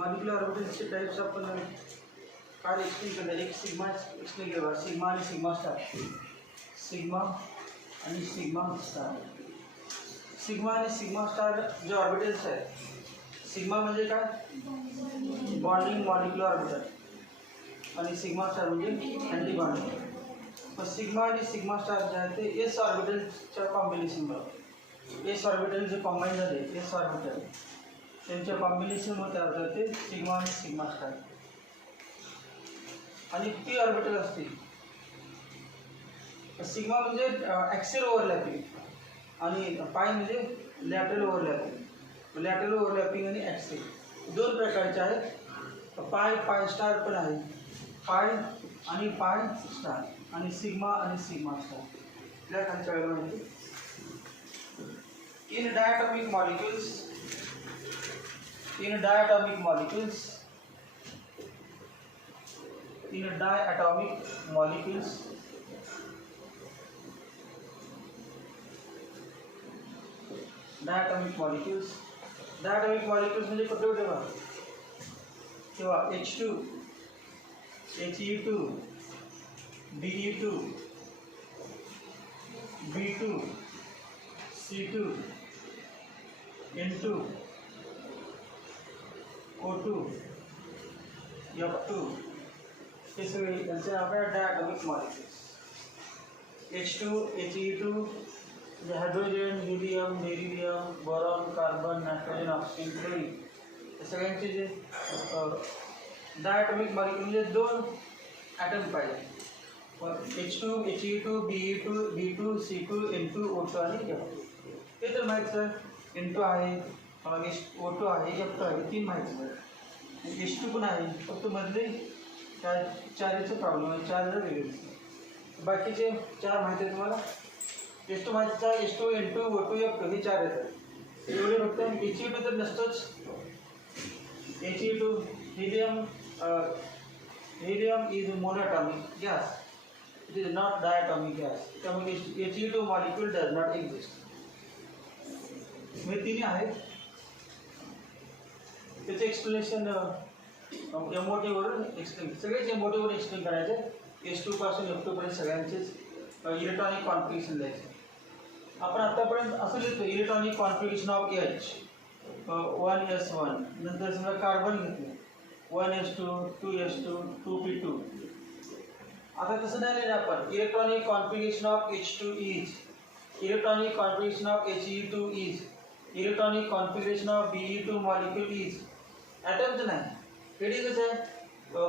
मॉलिक्युलर ऑर्बिटल्सचे टाइप्स आपण काय एक्सप्लेन करणार. एक सिग्मा एक्सप्लेन केला, सिग्मा आणि सिग्मा स्टार. सिग्मा आणि सिग्मा स्टार. सिग्मा आणि सिग्मा स्टार जे ऑर्बिटल्स आहेत, सिग्मा म्हणजे काय, बॉन्डिंग मॉलिक्युलर ऑर्बिटल आणि सिग्मा स्टार म्हणजे अँटी बॉन्डिंग. तर सिग्मा आणि सिग्मा स्टार जे आहे ते एस ऑर्बिटलच्या कॉम्बिनेशनवर, एस ऑर्बिटल जे कॉम्बाईन झाले, एस ऑर्बिटल त्यांच्या कॉम्बिनेशनवर तयार होते सिग्मा आणि सिग्मा स्टार. आणि पी ऑर्बिटल असते. सिग्मा म्हणजे ॲक्सियल ओव्हरलॅपिंग आणि पाय म्हणजे लॅटरल ओव्हरलॅपिंग. लॅटरल ओव्हरलॅपिंग आणि ॲक्सियल दोन प्रकारचे आहेत. पाय पाय स्टार पण आहे, पाय आणि पाय स्टार, आणि सिग्मा आणि सिग्मा स्टार या खालच्या वेळेला माहिती. In diatomic molecules, in diatomic molecules, in diatomic molecules diatomic molecules diatomic molecules म्हणजे कुठे कुठे बघा तेव्हा H2 He2 Be2 B2 C2 N2 O2 F2 हे सगळे त्यांचे नाव आहे डायटॉमिक मॉलिक्युल्स. H2 He2 म्हणजे hydrogen, helium, beryllium, boron, carbon, nitrogen, oxygen, fluorine हे सगळ्यांचे जे डायटॉमिक मॉलिक्युल म्हणजे दोन ॲटम पाहिजे. H2 He2 Be2 B2 C2 N2 O2 आणि F2 हे तर माहीत आहे. N2 आहे, O2 आहे, F2 आहे, तीन माहिती आहे. H2 पण आहे, फक्त मधले काय चारीचं प्रॉब्लेम आहे, चार जर वेगळे. बाकीचे चार माहिती आहे तुम्हाला. H2 माहितीच आहे, H2 N2 O2 F2 हे चार येतात. एवढे फक्त He2 तर नसतोच. He2 helium is monatomic gas, it is not diatomic gas. त्यामुळे He2 molecule does not exist. हे तिन्ही आहेत. त्याचे एक्सप्लेनेशन एमओटीवरून एक्सप्लेन, सगळेच एमओटीवरून एक्सप्लेन करायचे. H2 पासून F2 पर्यंत सगळ्यांचेच इलेक्ट्रॉनिक कॉन्फिगरेशन द्यायचे. आपण आतापर्यंत असं लिहितो electronic configuration of H 1s1. नंतर समजा कार्बन घेतले 1s2 2s2 2p2. आता तसं नाही लिहिलं आपण. Electronic configuration of H2 is, electronic configuration of He2 is, electronic configuration of Be2 molecule is. ॲटमचं नाही, हेडिंग कसं आहे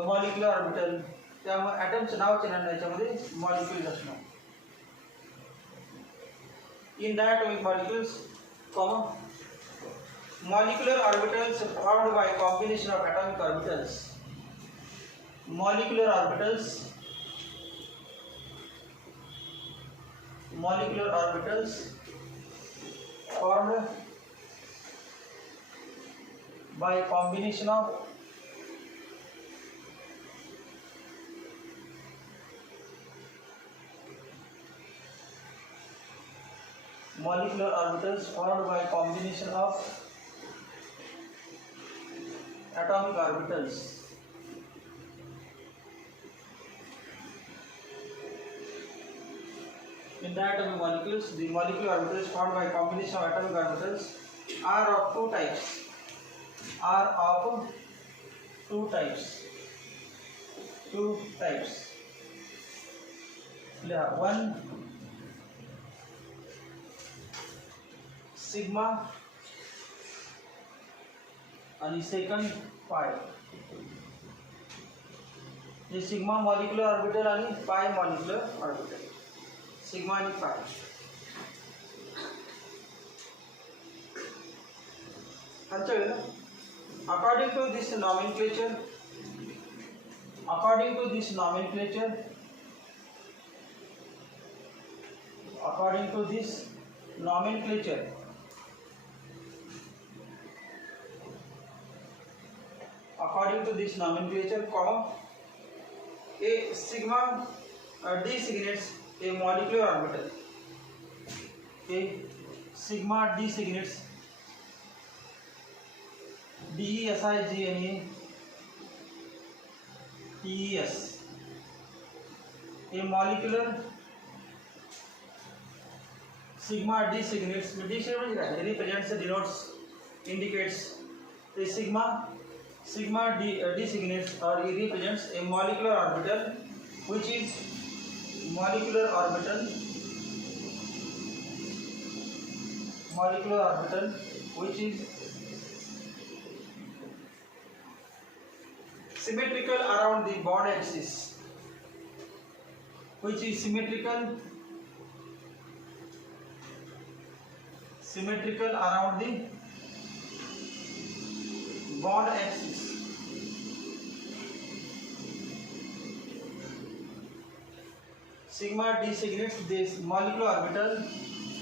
मॉलिक्युलर ऑर्बिटल, त्यामुळे ॲटमचं नाव येणार नाही, त्याच्यामध्ये मॉलिक्युल्स असणार. In diatomic molecules molecular orbitals formed by combination of atomic orbitals. Molecular orbitals formed by combination of molecular orbitals formed by combination of atomic orbitals. In diatomic molecules, the molecular orbitals formed by combination of atomic orbitals are of two types. One sigma आणि सेकंड पाय. हे sigma molecular orbital आणि पाय molecular orbital. Sigma आणि पाय. According to this nomenclature, according to this nomenclature a sigma designates a molecular orbital. A sigma designates DESIGNE-TES, a molecular sigma D signets. D represents, denotes, indicates. The sigma D designates or represents a molecular orbital which is symmetrical around the bond axis, symmetrical around the bond axis. Sigma designates this molecular orbital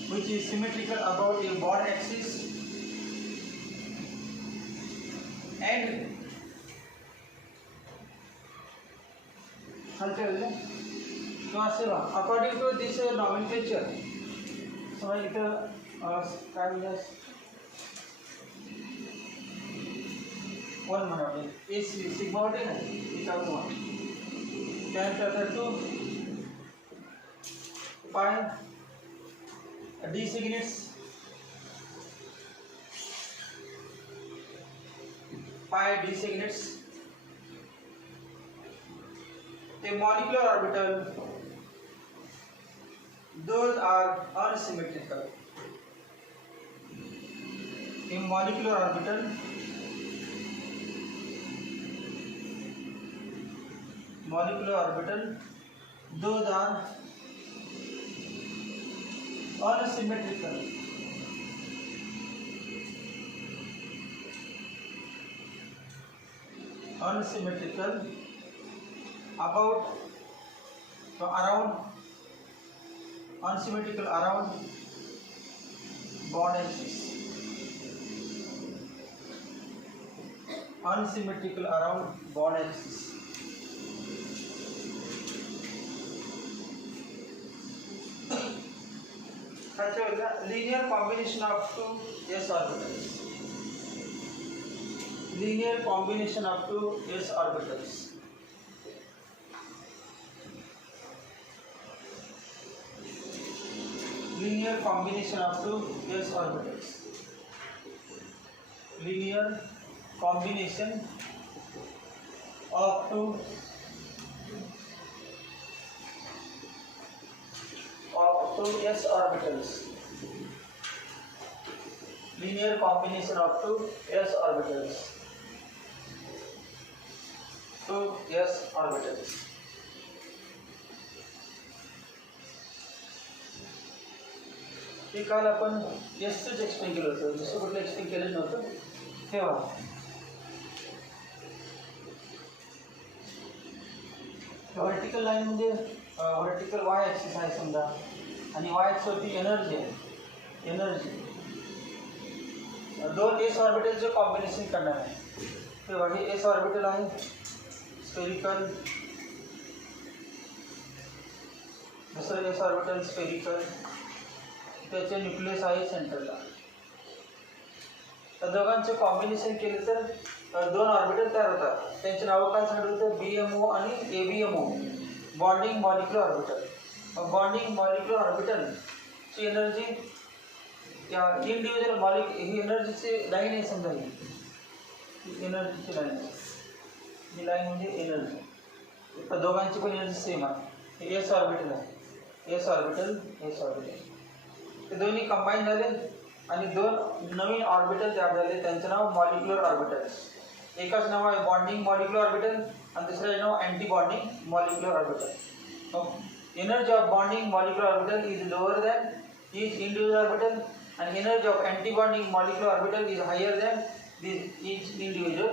which is symmetrical about a bond axis and according to this nomenclature. So one minute is sigma what is then to pi designates the molecular orbital. Those are unsymmetrical. A molecular orbital those are unsymmetrical. Unsymmetrical around bond axis. Unsymmetrical around bond axis. Linear combination of two s orbitals. Linear combination of two s orbitals. Linear combination of two s orbitals. Linear combination of two s orbitals. Linear combination of two s orbitals. हे काल आपण such explain केलं होतं, दुसरं कुठलं एक्सप्लेन केलं नव्हतं तेव्हा. Vertical line म्हणजे व्हर्टिकल वाय ॲक्सिस आहे समजा आणि वाय ॲक्सिसवरती एनर्जी आहे. दोन एस ऑर्बिटलचं कॉम्बिनेशन करणार आहे तेव्हा हे एस ऑर्बिटल आहे स्फेरिकल, दुसरं एस ऑर्बिटल स्फेरिकल, त्याचे न्यूक्लियस आहे सेंटरला. तर दोघांचे कॉम्बिनेशन केले तर दोन ऑर्बिटल तयार होतात. त्यांचे नावं काय सांगितलं होतं? BMO आणि ABMO, bonding molecular orbital. Bonding molecular ऑर्बिटलची एनर्जी या इंडिव्हिज्युअल ही एनर्जीची लाईन आहे समजा, ही एनर्जीची लाईन आहे. ही लाईन म्हणजे एनर्जी. तर दोघांची पण एनर्जी सेम आहे. हे एस ऑर्बिटल आहे, एस ऑर्बिटल. ते दोन्ही कंबाईन झाले आणि दोन नवीन ऑर्बिटल तयार झाले. त्यांचं नाव मॉलिक्युलर ऑर्बिटल्स. एकाच नाव आहे बॉन्डिंग मॉलिक्युलर ऑर्बिटल आणि दुसऱ्याचे नाव anti bonding molecular orbital. Energy of bonding molecular orbital is lower than each individual orbital and energy of anti-bonding molecular orbital is higher than each individual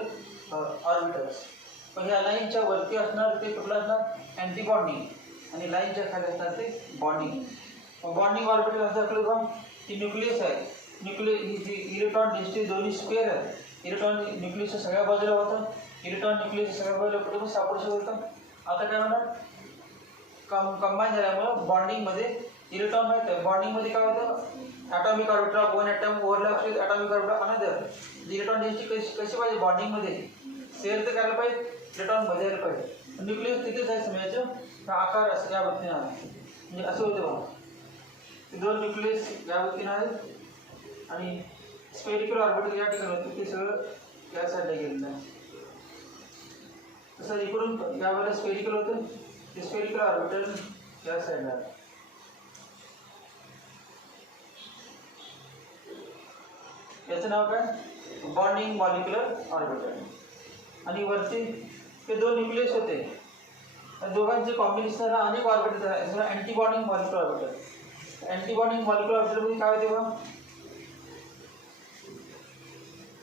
orbitals. पण ह्या लाईनच्या वरती असणार ते कुठलं असणार? Anti bonding. आणि लाईनच्या खाली असणार ते बॉन्डिंग. बॉन्डिंग ऑर्बिटल असं असलं का ती न्यूक्लियस आहे. ही जी इलेक्ट्रॉन डेन्सिटी दोन्ही स्क्वेअर आहे. इलेक्ट्रॉन न्यूक्लियसच्या सगळ्या बाजूला होतं. इलेक्ट्रॉन न्यूक्लियसच्या सगळ्या बाजूला कुठे पण सापडू शकतं. आता काय म्हणणार? कंबाईन झाल्यामुळं बॉन्डिंगमध्ये इलेक्ट्रॉन माहिती आहे बॉन्डिंग मध्ये काय होतं atomic orbital of one atom overlap with atomic orbital another. Electron density कशी पाहिजे बॉन्डिंग मध्ये शेअर तर करायला पाहिजे इलेक्ट्रॉन मध्ये यायला पाहिजे. न्यूक्लियस तिथेच आहे समजायचं आकार असं या वृत्तीने आहे म्हणजे असं होतं बघा दोन न्यूक्लियस या वृत्तीने आहेत आणि स्पेरिकल ऑर्बिटल या ठिकाणी होतं ते सगळं या साईडला गेलेलं आहे. तसं इकडून यावेळेला स्पेरिकल होतं ते स्पेरिकल ऑर्बिटल या साईडला आहे. याचं नाव काय बॉन्डिंग मॉलिक्युलर ऑर्बिटल. आणि वरती ते दोन न्यूक्लियस होते त्या दोघांचे कॉम्बिनेशन अनेक ऑर्बिटल आहे anti bonding molecular orbital. Anti bonding molecular ऑर्बिटलमध्ये काय होते बघा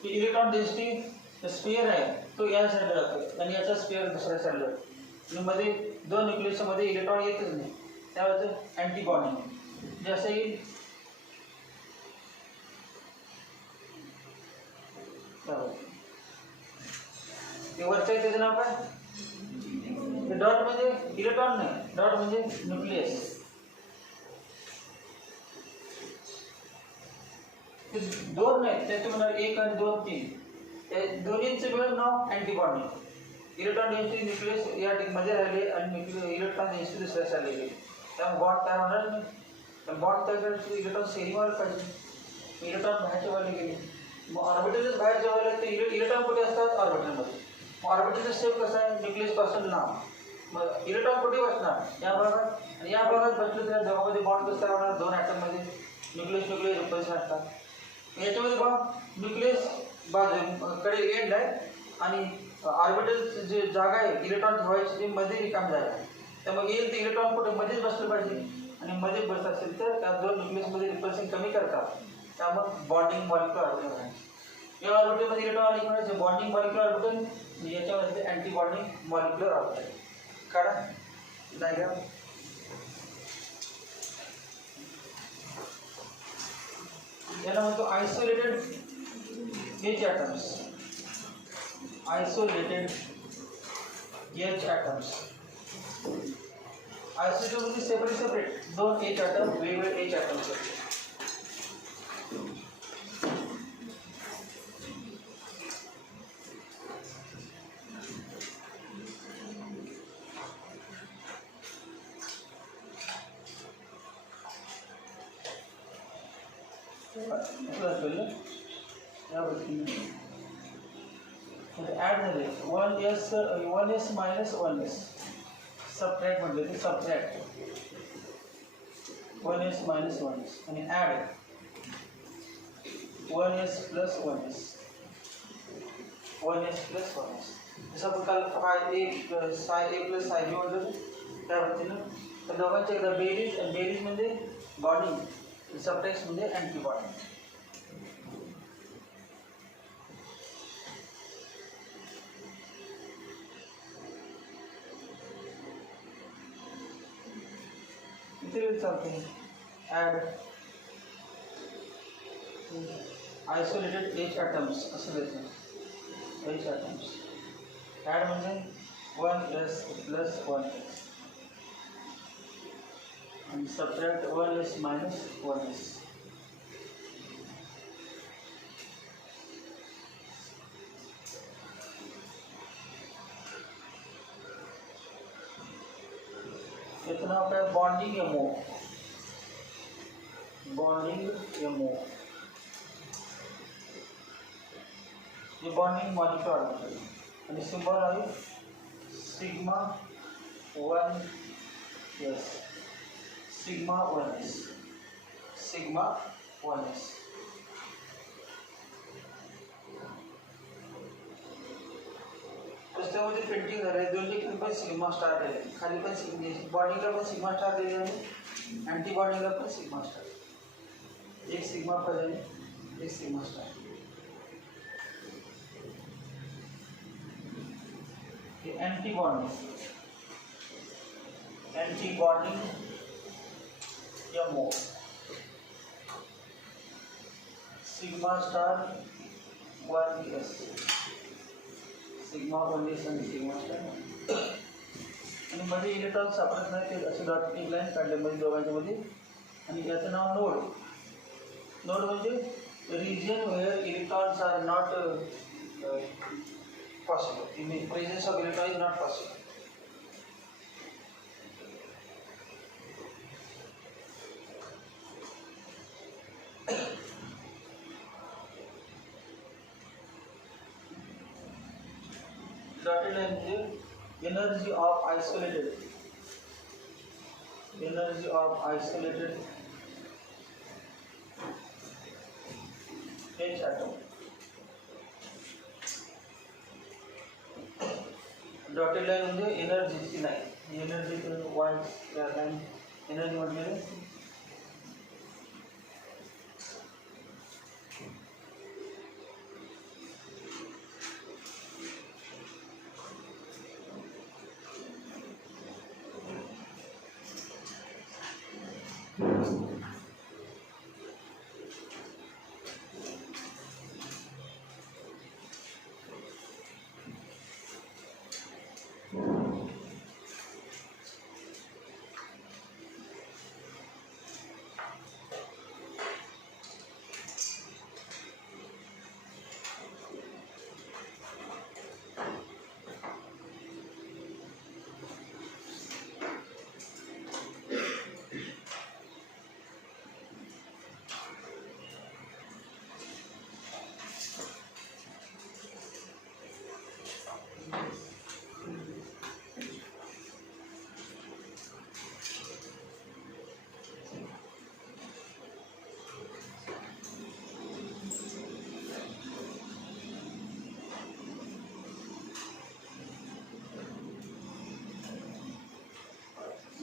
की इलेक्ट्रॉन डेन्सिटी स्फिअर आहे तो या साईडला जातो आणि याचा स्फिअर दुसऱ्या साईडला जातो आणि मध्ये दोन न्यूक्लियसच्या मध्ये इलेक्ट्रॉन येतच नाही त्यावेळेचं अँटी बॉन्डिंग जसं येईल ते वरच्या त्याचं नाव काय डॉट म्हणजे इलेक्ट्रॉन नाही डॉट म्हणजे न्यूक्लियस. ते दोन नाहीत त्याचे म्हणणार एक आणि दोन तीन त्या दोन्हींचं मिळून नाव अँटीबॉन्डिंग. इलेक्ट्रॉन डेन्सिटी न्यूक्लियस या मध्ये राहिले आणि इलेक्ट्रॉन डेन्सिटी दुसऱ्या साईडला गेली त्यामुळे बॉन्ड तयार होणार नाही. बॉन्ड तयार करायचं इलेक्ट्रॉन सेरीवर पाहिजे इलेक्ट्रॉन बाहेरच्या वाले गेले मग ऑर्बिटलच बाहेरच्या वाले ते इलेक्ट्रॉन कुठे असतात ऑर्बिटलमध्ये. ऑर्बिटलचा शेप कसा आहे न्यूक्लियस पासून लांब मग इलेक्ट्रॉन कुठे बसणार या भागात आणि या भागात बसले तर जगामध्ये बॉन्ड कसं होणार दोन ॲटममध्ये न्यूक्लियस न्यूक्लियस रिपल्शन असतात. याच्यामध्ये बघा न्यूक्लियस बाजू कडे एंड आहे आणि ऑर्बिटल जे जागा आहे इलेक्ट्रॉन ठेवायची ते मध्ये रिकाम जागा आहे त्यामुळे येईल ते इलेक्ट्रॉन कुठे मध्येच बसलं पाहिजे आणि मध्ये बसत असेल तर त्या दोन न्यूक्लियसमध्ये रिपल्शन कमी करतात त्यामुळे बॉन्डिंग मॉलिक्युलर ऑर्बिटल आहे. या ऑर्बिटलमध्ये electron electron bonding molecular orbital याच्यामध्ये अँटी बॉन्डिंग मॉलिक्युलर ऑर्बिटल. काढा डायग्राम. याला म्हणतो isolated H atoms. Isolated H atoms isolated म्हणजे सेपरेट दोन एच ॲटम वेगवेगळे एच ॲटम्स आहेत. ॲड झाले one S minus one S subtract म्हटलं ते subtract one S minus one S आणि add one S plus one S one S plus one S जसं आपण काल फाय ए साय ए प्लस साय बी म्हटलं त्या पद्धतीनं तर दोघांच्या एकदा बेरीज आणि बेरीज म्हणजे बॉन्डिंग सबट्रॅक्ट म्हणजे अँटी बॉन्डिंग. चालते ॲड आयसोलेटेड एच ॲटम्स असं देतं एच ॲटम्स. ॲड म्हणजे one S plus one S आणि subtract one S minus one S. याचं नाव काय बॉन्डिंग एमओ. बॉन्डिंग एमओ हे बॉन्डिंग मॉलिक्युलर ऑर्बिटल आणि सिम्बॉल आहे sigma one S sigma one S sigma one S. पुस्तकामध्ये printing झालं आहे दोन्ही पण सिग्मा स्टार दिले खाली पण बॉन्डिंगला पण सिग्मा स्टार दिले आणि अँटी बॉन्डिंगला पण सिग्मा स्टार एक सिग्मा पाहिजे एक सिग्मा स्टार. हे anti bonding MO sigma star one S sigma one S आणि सिग्मा स्टार आणि मध्ये इलेक्ट्रॉन सापडत नाही ते असे डॉट एक लाईन काढले मध्ये दोघांच्या मध्ये आणि याचं नाव नोड. नोड म्हणजे region where electrons are not possible, in presence of electron is not possible. Dotted line म्हणजे energy of isolated H atom. Dotted line म्हणजे एनर्जीची line. Energy wise line energy म्हटलेलं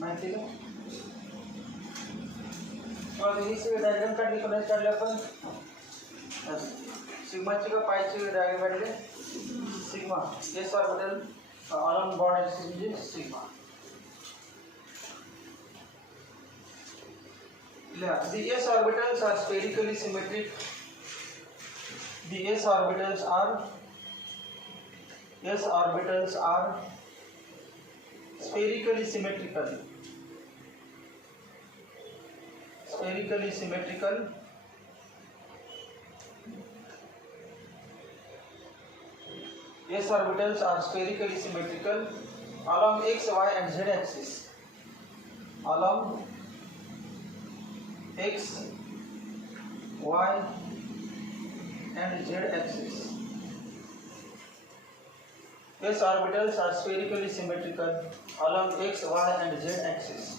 माहिती का? ही सगळी डायग्राम काढली, कोणाच काढले आपण? सिग्माची का पायची डायग्राम काढले? Sigma S orbital along bond axis म्हणजे sigma. The s orbitals are spherically symmetric. The s orbitals are spherically symmetrical. S orbitals are spherically symmetrical along x, y and z axis. Along x, y and z axis. S orbitals are spherically symmetrical along x, y and z axis.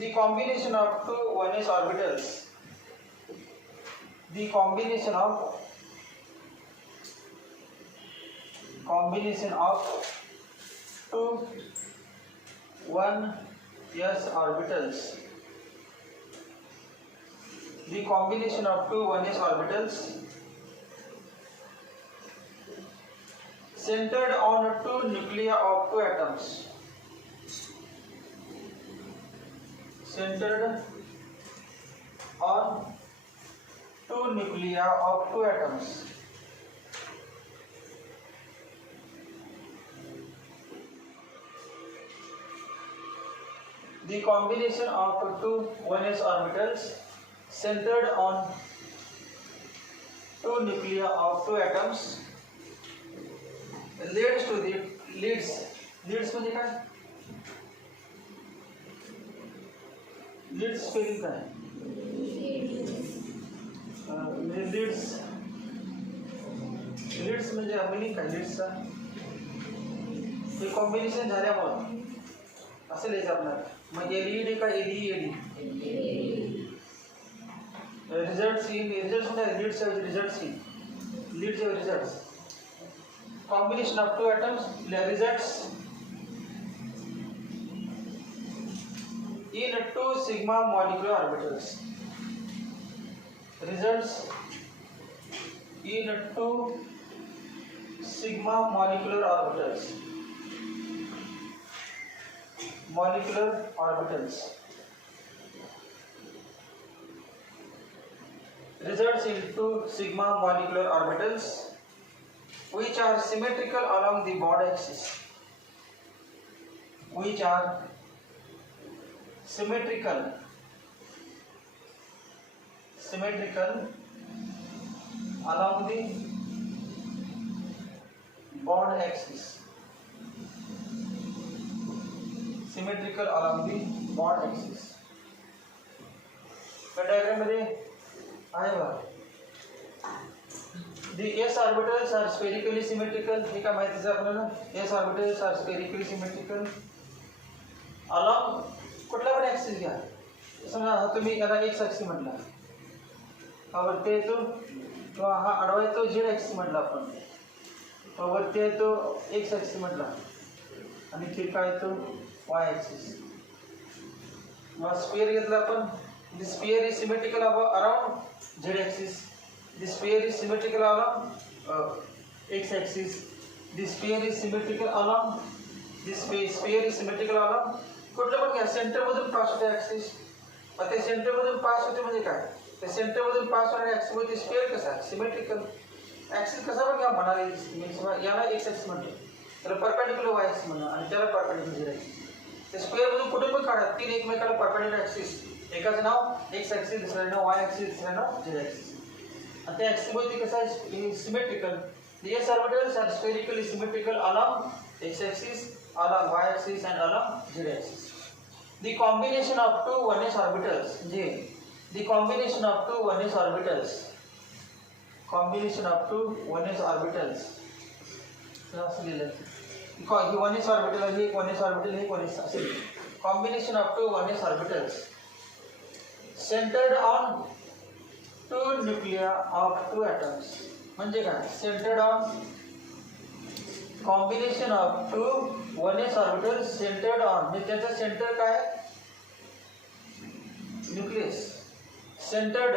The combination of two 1s orbitals, the combination of two 1s orbitals, the combination of two 1s orbitals centered on two nuclei of two atoms. Centered on two nuclei of two atoms. The combination of two 1s orbitals centered on two nuclei of two atoms leads म्हणजे काय? Leads spelling काय? Leads म्हणजे meaning काय लीड्सचा? हे combination झाल्यामुळं असं लिहायचं आपल्याला. मग एलईडी का एलईडी? रिझल्ट्स म्हणजे results combination of two atoms results in two sigma molecular orbitals. Results in two sigma molecular orbitals. Results in two sigma molecular orbitals which are symmetrical along the bond axis, which are symmetrical along the bond axis, symmetrical along the bond axis. Diagram मध्ये आहे बघा, the s orbitals are spherically symmetrical. हे काय माहितीच आहे आपल्याला, s orbitals are spherically symmetrical along कुठला पण ऍक्सिस घ्या. समजा तुम्ही याला x ऍक्सिस म्हटला, हा वरती येतो किंवा हा आडवा येतो z ऍक्सिस म्हटला आपण, वरती येतो x ऍक्सिस म्हटला आणि तिरका येतो y ऍक्सिस. मग स्फिअर घेतला आपण, the sphere is symmetrical around z axis, the sphere is symmetrical along x axis, the sphere is symmetrical along कुठलं पण घ्या, सेंटर मधून पास होते ऍक्सिस. मग ते सेंटर मधून पास होते म्हणजे काय, ते सेंटर मधून पास होणाऱ्या ऍक्सिस मध्ये स्फिअर कसा आहे, सिमेट्रिकल. ऍक्सिस कसा पण घ्या म्हणाले, याला x ऍक्सिस म्हणतो, त्याला परपेंडिक्युलर y ऍक्सिस म्हणा आणि त्याला परपेंडिक्युलर z ऍक्सिस. ते स्क्वेअर मधून कुठे पण काढा, तीन एकमेकाला परपेंडिक्युलर ऍक्सिस, एकाचं नाव x ऍक्सिस, दुसऱ्याचं नाव y ऍक्सिस, दुसऱ्याचं नाव z ऍक्सिस. आणि त्या ऍक्सिस मध्ये कसं आहे, symmetrical. The s orbitals are spherically symmetrical along x axis, along y axis and along z axis. The combination of two 1s orbitals, the combination of two 1s orbitals, combination of two 1s orbitals, असं लिहिलं, ही 1s orbital आहे, एक 1s orbital, एक 1s असेल. Combination of two 1s orbitals centered on two nuclei of two atoms. म्हणजे काय, centered on combination of two 1s orbitals centered on, म्हणजे त्याचा सेंटर काय, nucleus. centered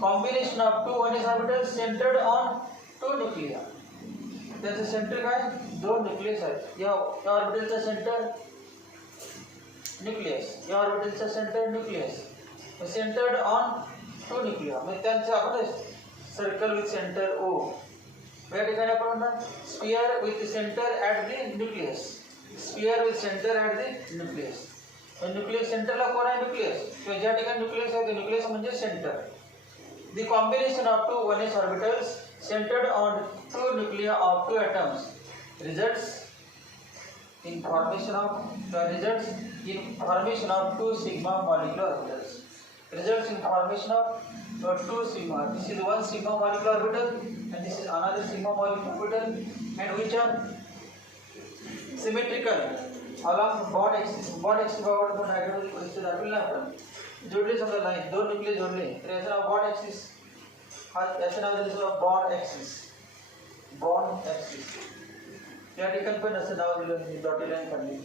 combination of two 1s orbitals centered on two nuclei, त्याचं centre काय, दोन nucleus आहेत. या ऑर्बिटलचा सेंटर न्यूक्लियस, या ऑर्बिटलचा centre nucleus, centred on two nuclei. म्हणजे त्यांचं आपण सर्कल विथ सेंटर ओ, या ठिकाणी आपण म्हणतात sphere with centre at the nucleus, sphere with centre at the nucleus. Nucleus सेंटरला कोण आहे, न्यूक्लियस, किंवा ज्या ठिकाणी न्यूक्लियस आहे ते न्यूक्लियस म्हणजे centre. The combination of two 1s orbitals centered on two nuclei of two atoms results in formation of two sigma molecular orbitals. Results in formation of two sigma. This is one sigma molecular orbital and this is another sigma molecular orbital, and which are symmetrical along bond axis. Bond axis बरोबर आपण डायग्राम इथे दाखवलं ना, आपण जोडले समजा लाईन, दोन न्यूक्लियस जोडले तर याचं नाव बॉन्ड ॲक्सिस. हा याचं नाव दिलं बॉन्ड ॲक्सिस, बॉन्ड ॲक्सिस. या ठिकाणी पण असं नाव दिलं, डॉटेड लाईन काढली,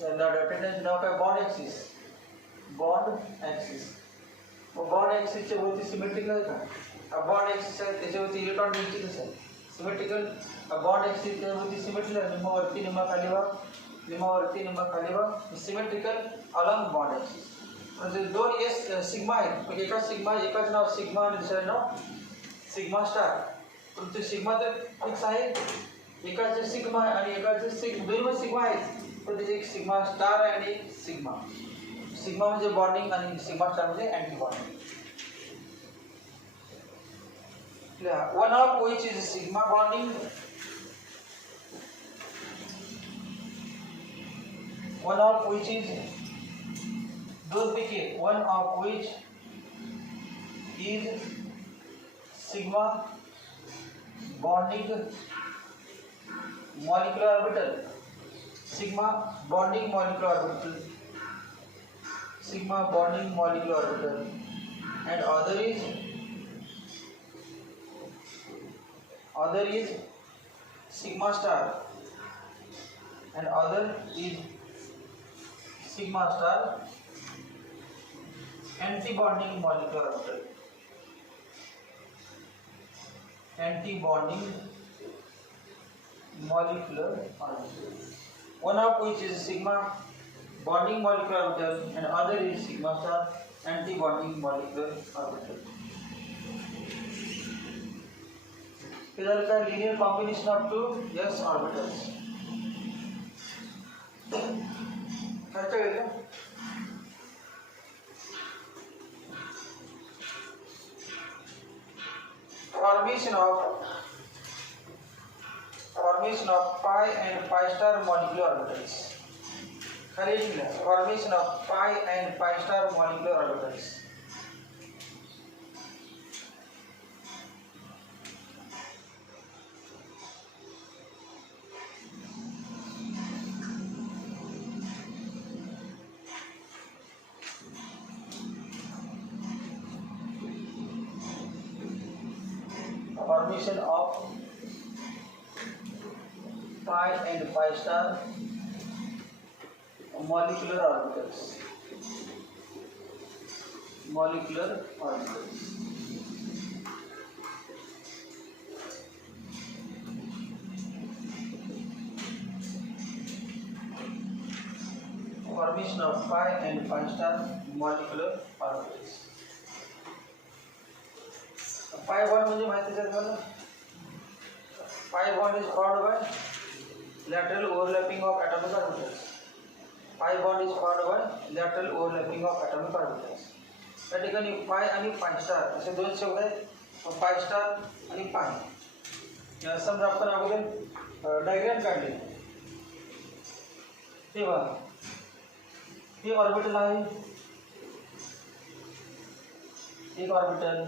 त्या डॉटेड लाईनचं नाव काय, बॉन्ड ॲक्सिस, बॉन्ड ॲक्सिस. मग बॉन्ड ॲक्सिसच्या वरती सिमेट्रिकल आहे का, हा बॉन्ड ॲक्सिस आहे, त्याच्यावरती इलेक्ट्रॉन डेन्सिटी कसं आहे, सिमेट्रिकल. बॉन्ड ॲक्सिस त्यावरती सिमेट्रिकल, निम्मा वरती निम्मा खाली वा, निम्मा वरती निम्मा खाली वा, सिमेट्रिकल अलॉंग बॉन्ड ॲक्सिस. म्हणजे दोन एस सिग्मा आहेत, एका सिग्मा, एकाचं नाव सिग्मा आणि दुसरं नाव सिग्मा स्टार. तुमचे सिग्मा तर फिक्स आहे, एकाचे सिग्मा आणि एकाचे दोन्ही सिग्मा आहेत, तर त्याचे एक सिग्मा स्टार आहे आणि एक सिग्मा. सिग्मा म्हणजे बॉन्डिंग आणि सिग्मा स्टार म्हणजे anti bonding. One of which is sigma bonding, one of which is duplicate, one of which is sigma bonding molecular orbital, sigma bonding molecular orbital, sigma bonding molecular orbital, and other is sigma star, and other is sigma star anti-bonding molecular orbital, anti-bonding molecular orbital, one of which is sigma bonding molecular orbital and other is sigma star anti-bonding molecular orbital. हे झालं काय linear combination of two s orbitals. खालच्या गेलं formation of pi and pi star molecular orbitals. खाली लिहिलं formation of pi and pi star molecular orbitals. Formation of pi and pi star molecular orbitals. Molecular orbitals. Formation of pi and pi star molecular orbitals. Pi bond म्हणजे माहिती आहे तुम्हाला? Pi bond is formed by lateral overlapping of atomic orbitals. Pi bond is formed by lateral overlapping of atomic orbitals. त्या ठिकाणी pi आणि pi star असे दोन शब्द आहेत. pi star आणि pi. या समजा आपण अगोदर डायग्राम काढली. हे बघा. हे ऑर्बिटल आहे. एक ऑर्बिटल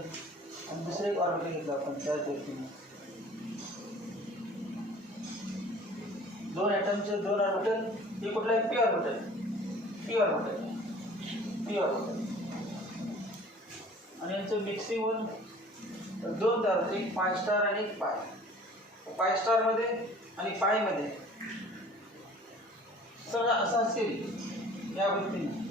आणि दुसरे एक ऑर्बिटल घेतलं आपण त्याच व्यक्तीने. दोन ॲटमचे दोन ऑर्बिटल. हे कुठलं आहे? P orbital. P orbital. P orbital. आणि यांचं मिक्सिंग होऊन दोन तयार होते. एक पाय स्टार आणि एक पाय. पाय स्टार मध्ये आणि पाय मध्ये सगळं असं असेल या पद्धतीने.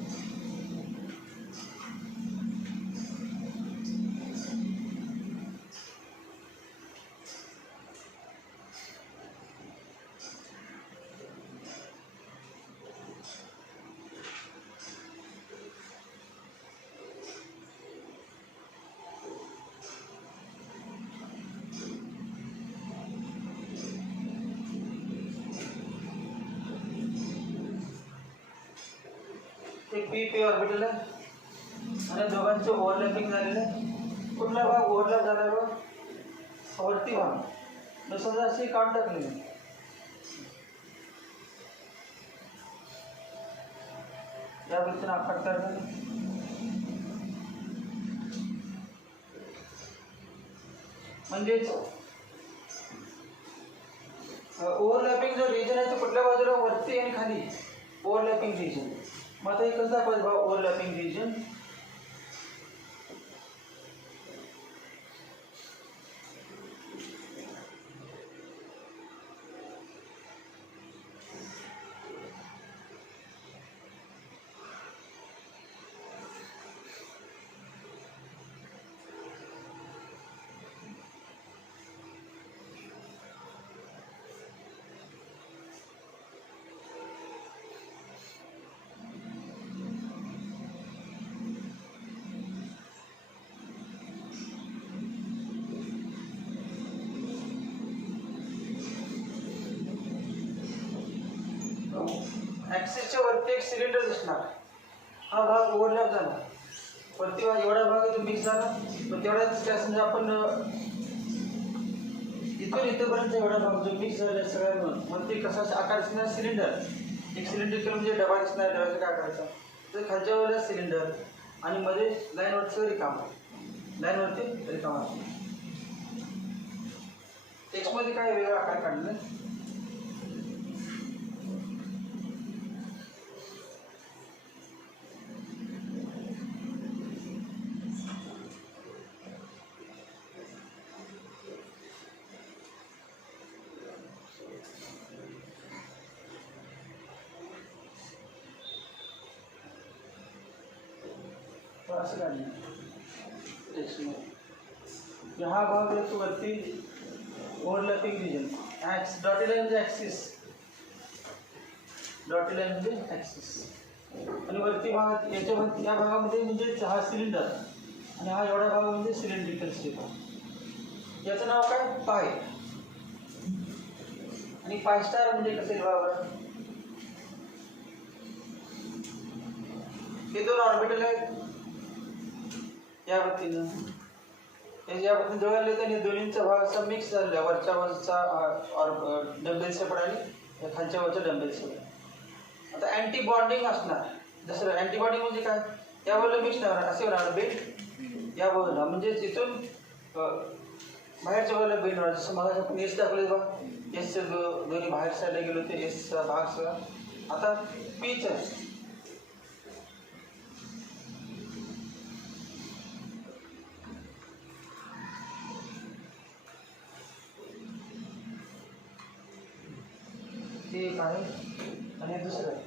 एक पी पे ऑर्बिटल आहे आणि दोघांचे ओव्हरलॅपिंग झालेलं आहे. कुठला भाग ओव्हरलॅप झाला आहे बघ? वरती भाग. जसं असे काढून टाकले. या पद्धतीने आकार तयार झाले. म्हणजेच ओव्हरलॅपिंग जो रिजन आहे तो कुठल्या बाजूला? वरती आणि खाली ओव्हरलॅपिंग रिजन. मग आता हे कसं दाखवायचं बघा ओव्हरलॅपिंग रिजन. ॲक्सिसच्या वरती एक सिलेंडर दिसणार. हा भाग ओव्हरलॅप झाला. वरती एवढा भाग तो मिक्स झाला. पण तेवढाच त्या समजा आपण इथून इथपर्यंत एवढा भाग जो मिक्स झाला सगळ्या मिळून मग ते कसा आकार दिसणार? सिलेंडर. एक सिलेंडर केलं म्हणजे डबा दिसणार. डब्याचा काय आकाराचा? तर खालच्या वेळेला सिलेंडर आणि मध्ये लाईनवरचं रिकामा. लाईनवरती रिकामा. टेक्स्टमध्ये काय वेगळा आकार काढला. असं काढलं. हा भाग येतो वरती ओव्हरलॅपिंग रिजन. डॉटेड लाईन म्हणजे ॲक्सिस. डॉटेड लाईन म्हणजे ॲक्सिस. आणि वरती भाग याच्यावरती या भागामध्ये म्हणजे हा सिलेंडर आणि हा एवढा भाग म्हणजे सिलेंड्रिकल शेप. याचं नाव काय पाय. आणि पाय स्टार म्हणजे कसे बरोबर. हे दोन ऑर्बिटल आहेत या पद्धतीनं. या पद्धतीने जवळ आले तर दोन्हींचा भाग असा मिक्स झालेला आहे. वरच्या बाजूचा डंबेल सेपड आणि खालच्या वरचा डंबेल सेपड. आता अँटी बॉन्डिंग असणार. जसं अँटी बॉन्डिंग म्हणजे काय, या बाजूला मिक्स नाही होणार, असे होणार बेंड या बाजूला, म्हणजे तिथून बाहेरच्या बाजूला बेंड होणार. जसं मग आपण एस दाखवले बघा, एस दोन्ही बाहेर साईडला गेलो ते एसचा भाग सगळा. आता पीच आहे, ते एक आहे आणि दुसरं आहे.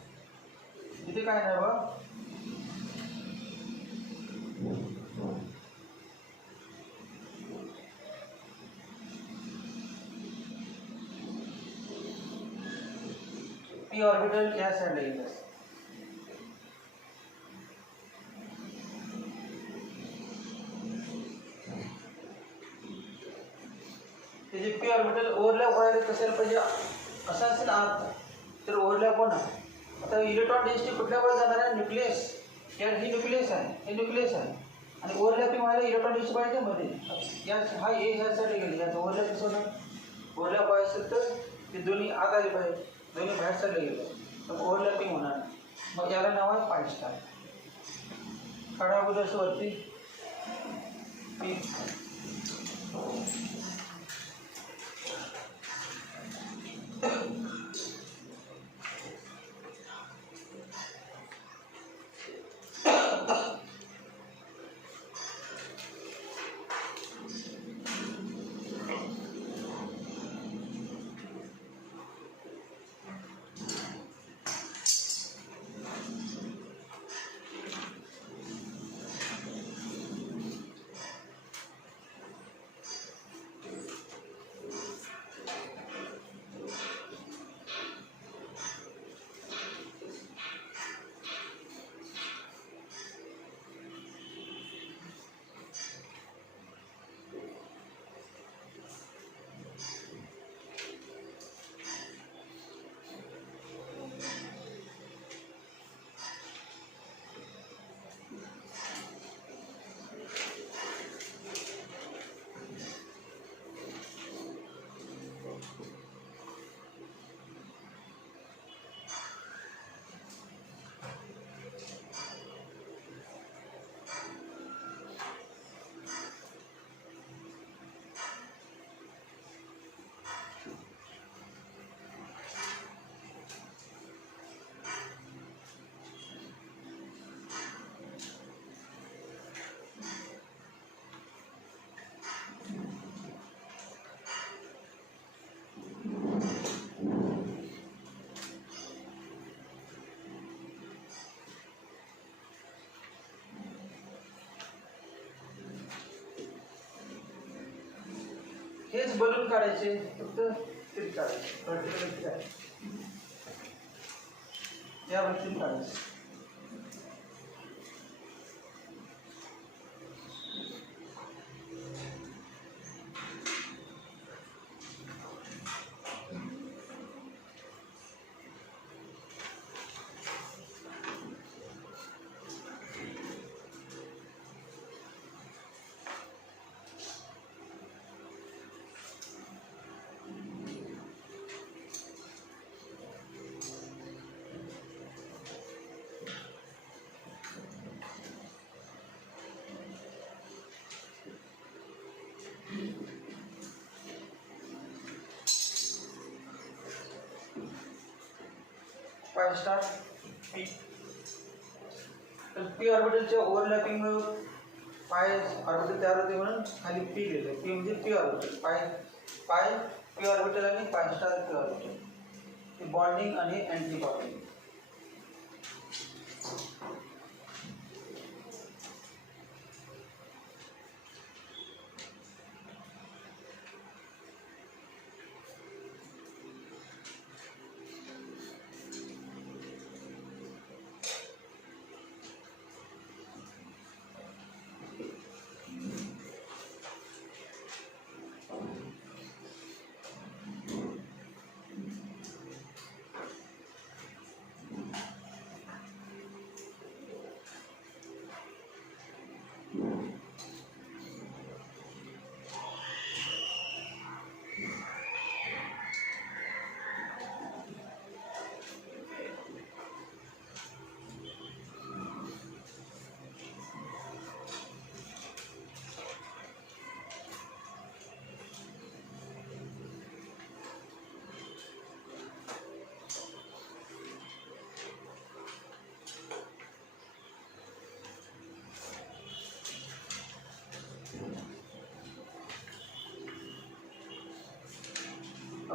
इथे काय नाही बघा, पी ऑर्बिटल या साईडला येत असते. त्याचे पी ऑर्बिटल ओव्हरलॅप व्हायला कशाला पाहिजे, असं असेल आत तर ओव्हरलॅप होणार. आता इलेक्ट्रॉन डेन्सिटी कुठल्या बाजूला जाणार आहे, न्यूक्लियस. या ही न्यूक्लियस आहे, हे न्यूक्लियस आहे आणि ओव्हरलॅपिंग व्हायला इलेक्ट्रॉन डेन्सिटी पाहिजे मध्ये. या हा ए ह्यासाठी गेले, याचं ओव्हरलॅप कसं होणार, ओव्हरलॅप व्हायचं असेल तर ते दोन्ही आत आले पाहिजे, दोन्ही बाहेर चालले गेले तर ओव्हरलॅपिंग होणार. मग याला नाव आहे पाय स्टार. काढा अगोदर वरती पी. हेच बलून काढायचे, फक्त तेच काढायचे, पर्टिक्युलर काय या वरती काढायचे. पाय स्टार पी. तर पी ऑर्बिटलच्या ओव्हरलॅपिंग पाय ऑर्बिटल तयार होते म्हणून खाली पी लिहिले. पी म्हणजे पी ऑर्बिटल. पाय पी ऑर्बिटल आणि pi star P orbital. Bonding आणि अँटी बॉन्डिंग.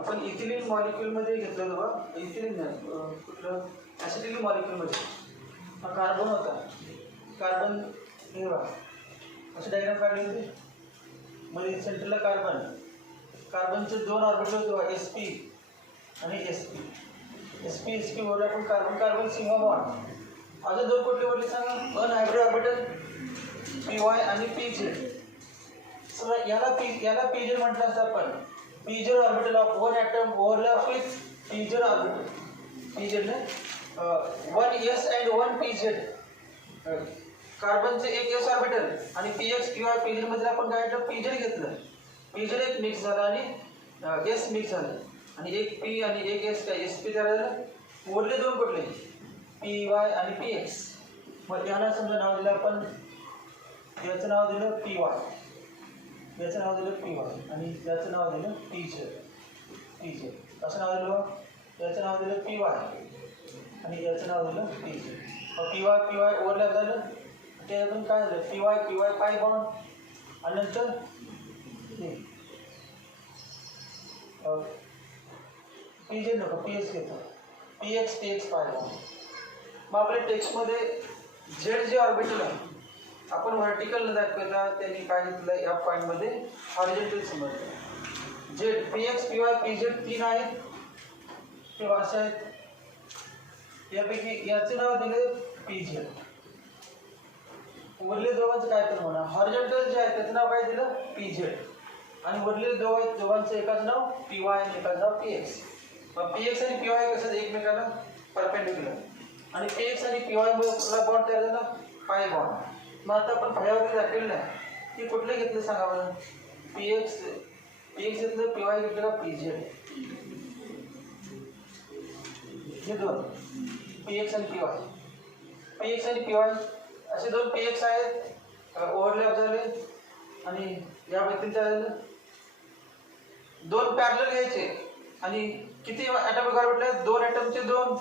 आपण इथिलीन मॉलिक्यूलमध्ये घेतलं बघा, इथिलीन नाही कुठलं ॲसिटिलीन मॉलिक्यूलमध्ये हा कार्बन होता. कार्बन हे बघा असं डायग्राम काढली होती. मध्ये सेंटरला कार्बन, कार्बनचे 2 ऑर्बिटल होते एस पी आणि S P. S P S P बोलले आपण कार्बन कार्बन सिंगल बॉन्ड. अजून 2 कुठले बोलले सांगा, अनहायब्रिड ऑर्बिटल पी वाय आणि पी झेड. याला पी झेड म्हटलं असतं आपण. P Z orbital of one atom overlap with P Z orbital. P Z ने 1 एस अँड 1 पी झेड. कार्बनचे 1 एस ऑर्बिटल आणि पी एक्स किंवा पी झेड मध्ये आपण काय घेतलं, पी झेड घेतलं. पी झेड एक मिक्स झाला आणि एस मिक्स झालं आणि एक पी आणि एक एस काय एस पी तयार झालं. उरले 2 कुठले, पी वाय आणि पी एक्स. मग याला समजा नाव दिलं आपण, याचं नाव दिलं पी वाय, याचं नाव दिलं पी वाय आणि याचं नाव दिलं पी झेड. पी झेड असं नाव दिलं. याचं नाव दिलं पी वाय आणि याचं नाव दिलं पी झेड. मग पी वाय ओव्हरलॅप झालं. त्यातून काय झालं, पी वाय पाय बॉन्ड आणि नंतर पी झेड नको पी एक्स घेतो, पी एक्स पाय बॉन्ड. मग आपल्या टेक्स्टमध्ये झेड जे ऑर्बिटल आहे आपण व्हर्टिकल न दाखवता त्यांनी काय घेतलं या पॉईंटमध्ये हॉरिझॉन्टल समजलं. Z P x P Y P Z 3 आहेत ते असे आहेत. यापैकी याचं नाव दिलं पी झेड. उरलेल्या दोघांचं काय तर म्हणा, हॉरिझॉन्टल जे आहे त्याचं नाव काय दिलं पी झेड आणि उरलेले दोघांचं एकाच नाव पी वाय आणि एकाच नाव पी एक्स. मग पी एक्स आणि पी वाय कसं एकमेकांना परपेंडिक्युलर आणि पी एक्स आणि पी वाय मध्ये बॉन्ड तयार झाला पाय बॉन्ड. मग आता आपण फळ्यावरती दाखवलं नाही की कुठले घेतलं सांगा बरं. पी एक्स घेतलं, पी वाय घेतलं का पी झेड. हे 2 पी एक्स आणि पी वाय. पी एक्स आणि पी वाय असे 2 पी एक्स आहेत, ओव्हरलॅप झाले आणि या व्यतिरिक्त झालं 2 पॅरलल घ्यायचे आणि किती ॲटॉमिक ऑर्बिटल, 2 ॲटमचे 2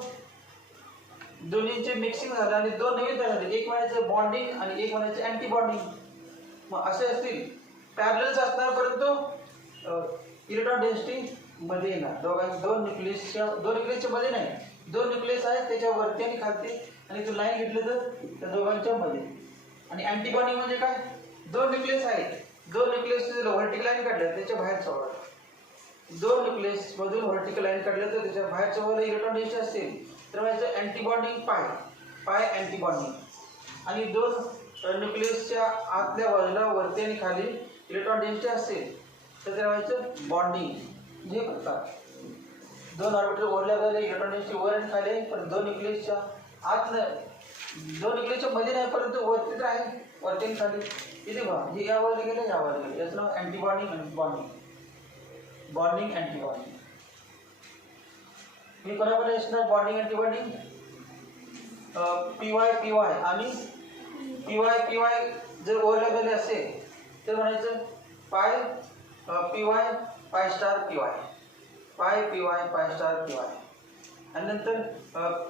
दोन्हीचे मिक्सिंग झालं आणि 2 नवीन तयार झाले. एक म्हणायचं बॉन्डिंग आणि एक म्हणायचं अँटी बॉन्डिंग. मग असे असतील पॅरलल्स असणार परंतु इलेक्ट्रॉन डेन्सिटी मध्ये येणार. दोन न्यूक्लियसच्या मध्ये नाही, 2 न्यूक्लियस आहेत त्याच्यावरती आणि खालती आणि तू लाईन घेतलं तर त्या दोघांच्या मध्ये. आणि अँटीबॉन्डिंग म्हणजे काय, 2 न्यूक्लियस आहेत, 2 न्यूक्लियस व्हर्टिकल लाईन काढल्या त्याच्या बाहेरच्या वर, 2 न्यूक्लियस मधून व्हर्टिकल लाईन काढलं तर त्याच्या बाहेरच्या वर इलेक्ट्रॉन डेन्सिटी असेल तर म्हणायचं अँटीबॉन्डिंग पाय अँटीबॉन्डिंग. आणि 2 न्यूक्लियसच्या आतल्या बाजूला वरती आणि खाली इलेक्ट्रॉन डेन्सिटी असेल तर त्याला म्हणायचं बॉन्डिंग. हे करतात 2 ऑर्बिटल ओव्हरलॅप झाले, इलेक्ट्रॉन डेन्सिटी वर आणि खाली आहे पण 2 न्यूक्लियसच्या आत नाही, 2 न्यूक्लियसच्या मध्ये नाही परंतु वरती तर आहे, वरती आणि खाली. इथे बघा हे यावर गेलं यावर गेलं, याचं नाव अँटीबॉन्डिंग आणि बॉन्डिंग अँटीबॉन्डिंग. मी कोणाकडे असणार बॉन्डिंग अँटीबॉन्डिंग, पी वाय आणि पी वाय जर ओव्हरलॅप झाले असेल तर म्हणायचं पाय पी वाय पाय स्टार पी वाय, पाय पी वाय पाय स्टार पी वाय. आणि नंतर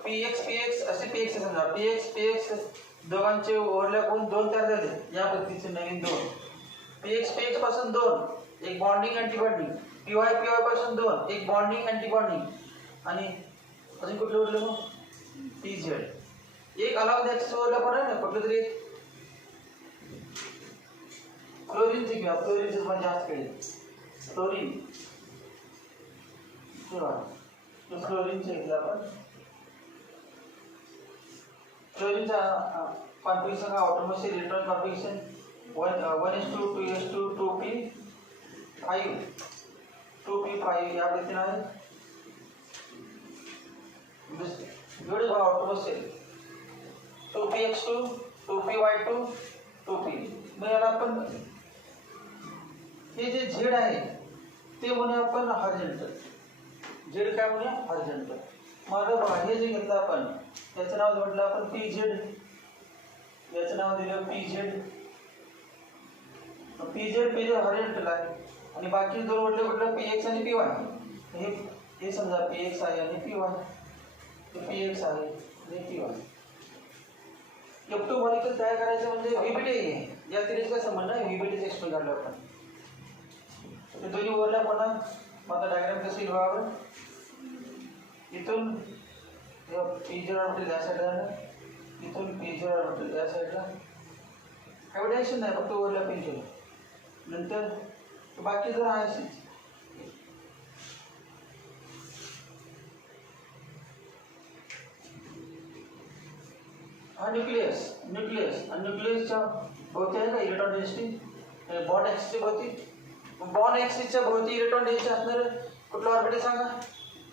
पी एक्स असे पी एक्स समजा पी एक्स दोघांचे ओव्हरलॅप होऊन 2 तयार झाले. या पद्धतीचे नवीन 2 पी एक्स पासून 2 एक बॉन्डिंग अँटीबॉन्डिंग, पी वाय पासून 2 एक बॉन्डिंग अँटीबॉन्डिंग. आणि अजून कुठलं उरलं मग पी झेड. एक अलाव द्यायचं ओव्हरलॅप होणार ना कुठलं तरी क्लोरीनचे घ्या, फ्लोरीनचं पण जास्त केले फ्लोरीन फ्लोरीनचे घेतलं आपण. फ्लोरीनचा कॉन्फिगरेशन हा automatic electron configuration 1s2 2s2 2p5 2p5 या पद्धतीने आहे. एवढे बघा ऑटोमॅटिक 2px2 2py2 2p. मग याला आपण हे जे झेड आहे ते म्हणूया आपण हॉरिझॉन्टल. झेड काय म्हणूया हॉरिझॉन्टल. मग बघा हे जे घेतलं आपण त्याचं नाव म्हटलं आपण पी झेड, याचं नाव दिलं P Z. P Z horizontal आहे आणि बाकी 2 म्हटलं कुठलं पी एक्स आणि पी वाय. हे समजा पी एक्स आहे आणि पी वाय, पी एक्स आहे आणि पी वाय. F2 मॉलिक्यूल तयार करायचं म्हणजे व्हीबीटी आहे. या सिरीजचा संबंध आहे व्हीबीटीचा एक्सप्लेन काढला आपण. ते दोन्ही ओव्हरलॅप होणार मग आता डायग्राम कशी व्हावं, इथून पीजर ऑर्बिटल या साईडला झालं, इथून पीजर ऑर्बिटल या साईडला, काही टेन्शन नाही, फक्त ओव्हरलॅपिंग केलं. नंतर बाकी जर आहे हा न्यूक्लियस, आणि न्यूक्लियसच्या भोवती आहे का इलेक्ट्रॉन डेन्सिटी, बॉन्ड ॲक्सिसच्या भोवती. बॉन्ड ॲक्सिसच्या भोवती इलेक्ट्रॉन डेन्सिटी असणार कुठलं ऑर्बिटल सांगा.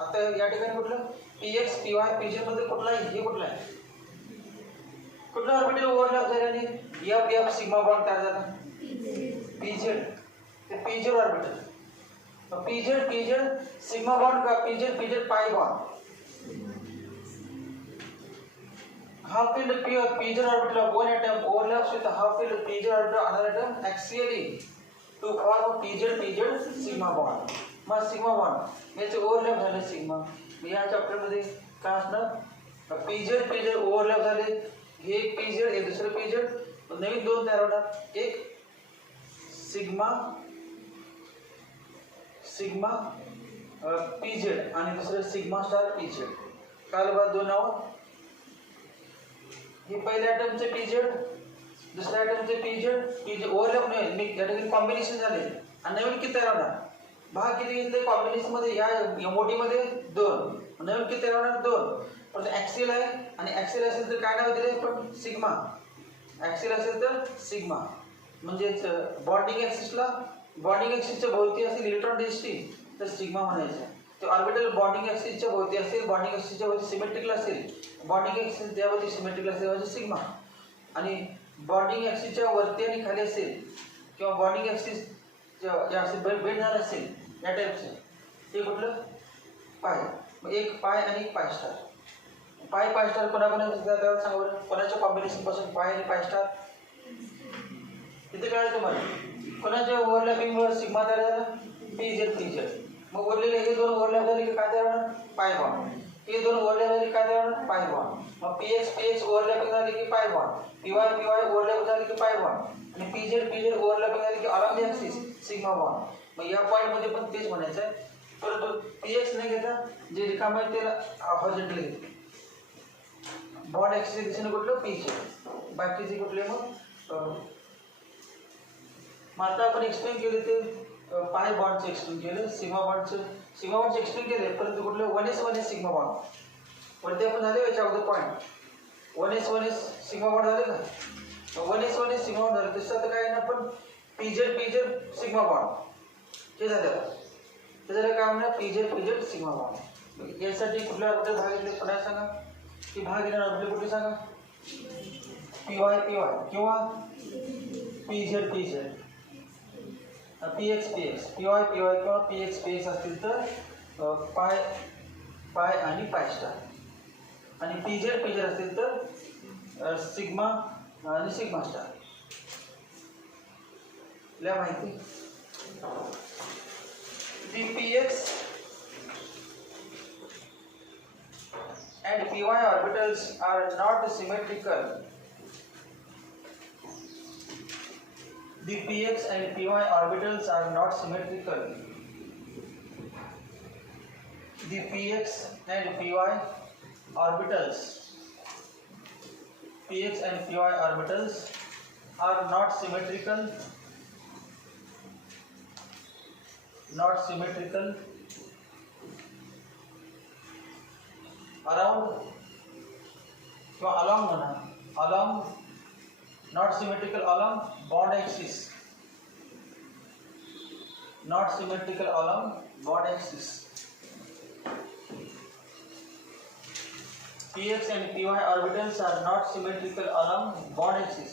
आता या ठिकाणी कुठलं पीएक्स, पीवाय, पीजेड मध्ये कुठला आहे, हे कुठला आहे, कुठलं ऑर्बिटल ओव्हरलॅप झाल्याने एफ एफ सिग्मा बॉन्ड तयार झाला, पीजेड. ते P Z orbital, P Z sigma bond का P Z pi bond. half filled piezo orbital of one atom overlaps with the half filled piezo orbital of another atom axially to form a piezo sigma bond. Mug sigma bond याचे ओव्हरलॅप झाले सिग्मा. या चॅप्टर मध्ये काय असणार, PZ overlap झाले, हे एक पीजेड हे दुसरं पीजेड, नवीन दोन तयार होणार, एक सिग्मा पीजेड आणि दुसरं सिग्मा स्टार पीजेड. काल बाद दोन नाव, हे पहिल्या आयटमचे पीजेड, दुसऱ्या आयटमचे पीजेड ओव्हरलॅप नाही, या ठिकाणी कॉम्बिनेशन झाले आणि नवीन किती तयार होणार, भाग किती घेतले कॉम्बिनेशन मध्ये, या मोठी मध्ये दोन, नवीन किती तयार होणार दोन. पण ऍक्सिल आहे आणि ऍक्सिल असेल तर काय नाव दिले पण सिग्मा, ऍक्सिल असेल तर सिग्मा. म्हणजेच बॉन्डिंग ऍक्सिसच्या भोवती असेल इलेक्ट्रॉन डेन्सिटी तर सिग्मा म्हणायचं. ते ऑर्बिटल बॉन्डिंग ऍक्सिसच्या भोवती असेल, बॉन्डिंग ऍक्सिसच्या भोवती सिमेट्रिकल असेल, बॉन्डिंग ऍक्सिस त्यावरती सिमेट्रिकल असेल म्हणजे सिग्मा. आणि बॉन्डिंग ऍक्सिसच्या वरती आणि खाली असेल किंवा बॉन्डिंग ऍक्सिस बेंड झाला असेल या टाईपचं, ते कुठलं पाय. मग एक पाय आणि एक पाय स्टार. पाय स्टार कोणाकोणाला सांगा बरं, कोणाच्या कॉम्बिनेशन पासून पाय आणि पाय स्टार इथे कळलं तुम्हाला. कोणाच्या ओव्हरलॅपिंगवर सिग्मा तयार झाला, पीजेड. मग उरलेले हे दोन ओव्हरलॅप झाले की काय तयार होणार, पाय बॉन्ड. हे दोन ओव्हरलॅप झाले काय तयार होणार, पाय बॉन्ड. मग पीएक्स ओव्हरलॅपिंग झाले की पाय बॉन्ड, पीवाय ओव्हरलॅप झाले की पाय बॉन्ड, आणि पीजेड ओव्हरलॅपिंग झाले की along the axis sigma bond. मग या पॉईंट मध्ये पण तेच म्हणायचं आहे, परंतु पीएक्स नाही घेता, जे रिकाम आहे त्याला हॉरिझॉन्टल घेते. बॉन्ड ऍक्सिसच्या दिशेने कुठलं पीजेड, बाकीचे कुठले मग. आता आपण एक्सप्लेन केले ते पाय बॉन्डचं एक्सप्लेन केलं, सिग्मा बॉन्डचं एक्सप्लेन केले, परंतु कुठलं 1s सिग्मा बॉन्ड वरती आपण झाले याच्या अगोदर पॉईंट 1s सिग्मा बॉन्ड झाले ना. 1s सिग्मा बॉन्ड झालं, तसं आता काय ना पण पीजेड सिग्मा बॉन्ड हे झालं, ते झालं काय म्हणणार पीजेड सिग्मा बॉन्ड. यासाठी कुठल्या ऑर्बिटल भाग घेतले पुन्हा सांगा, की भाग घेणार ऑर्बिटल कुठले सांगा, पीवाय किंवा पीजेड पीएक्स पीवाय किंवा पीएक्स असतील तर पाय आणि पाय स्टार, आणि पीजेड असतील तर सिग्मा आणि सिग्मा स्टार. ल्या माहिती the px and py orbitals are not symmetrical. The px and py orbitals are not symmetrical. The px and py orbitals are not symmetrical around किंवा along not symmetrical along bond axis, px and py orbitals are not symmetrical along bond axis.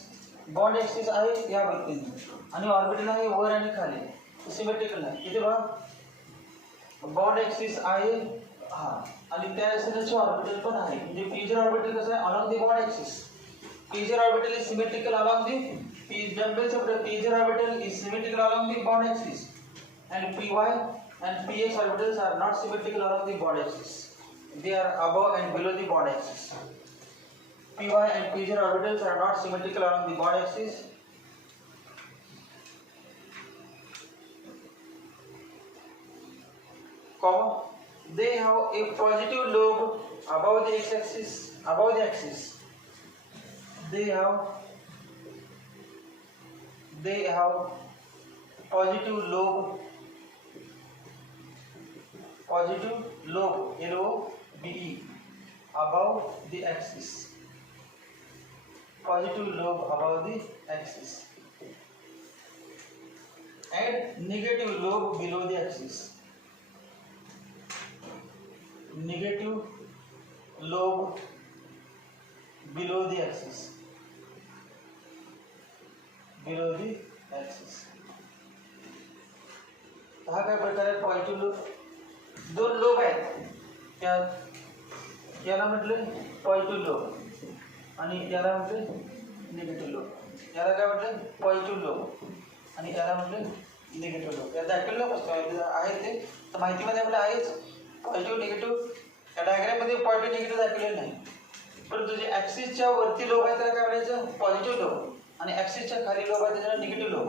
Bond axis आहे या व्यक्तीने आणि ऑर्बिटल आहे वर आणि खाली, सिमेट्रिकल नाही. इथे बघा बॉन्ड ऍक्सिस आहे हा, आणि त्या ऍक्सिसचे ऑर्बिटल पण आहे. म्हणजे पीजर ऑर्बिटल कसं आहे along the bond axis. P Z orbital is symmetrical along the dumbbells of the piezo orbital is symmetrical along the bond axis, and py and px orbitals are not symmetrical along the bond axis. They are above and below the bond axis. Py and pz orbitals are not symmetrical along the bond axis. comma, they have a positive lobe above the x-axis, above the axis. They have positive lobe, L-O-B-E, above the axis. Positive lobe above the axis, and negative lobe below the axis. Negative lobe below the axis. Below the axis. हा काय प्रकार आहे? Positive lobe. दोन लोब आहेत त्यात, याला म्हटलं positive lobe आणि याला म्हटलं निगेटिव्ह लोब. याला काय म्हटलं? पॉझिटिव्ह लोब आणि याला म्हटलं निगेटिव्ह लोब. या दाखवलं कसं आहे ते तर माहितीमध्ये आपलं आहेच. पॉझिटिव्ह निगेटिव्ह या डायग्राममध्ये पॉझिटिव्ह निगेटिव्ह दाखवलेलं नाही, परंतु जे ॲक्सिसच्या वरती लोब आहे त्याला काय म्हणायचं? पॉझिटिव्ह लोब, आणि ॲक्सिसच्या खाली लोब आहे त्याला निगेटिव्ह लोब.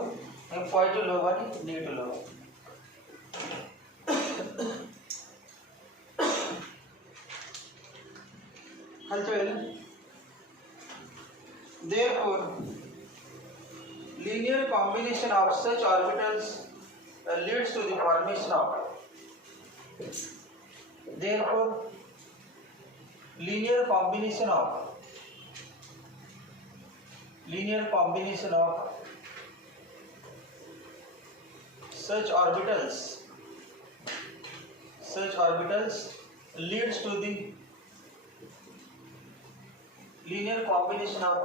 हे पॉझिटिव्ह लोब आणि निगेटिव्ह लोब. खालच्या वेळेला therefore linear combination of such orbitals leads to the formation of linear combination of such orbitals leads to the linear combination of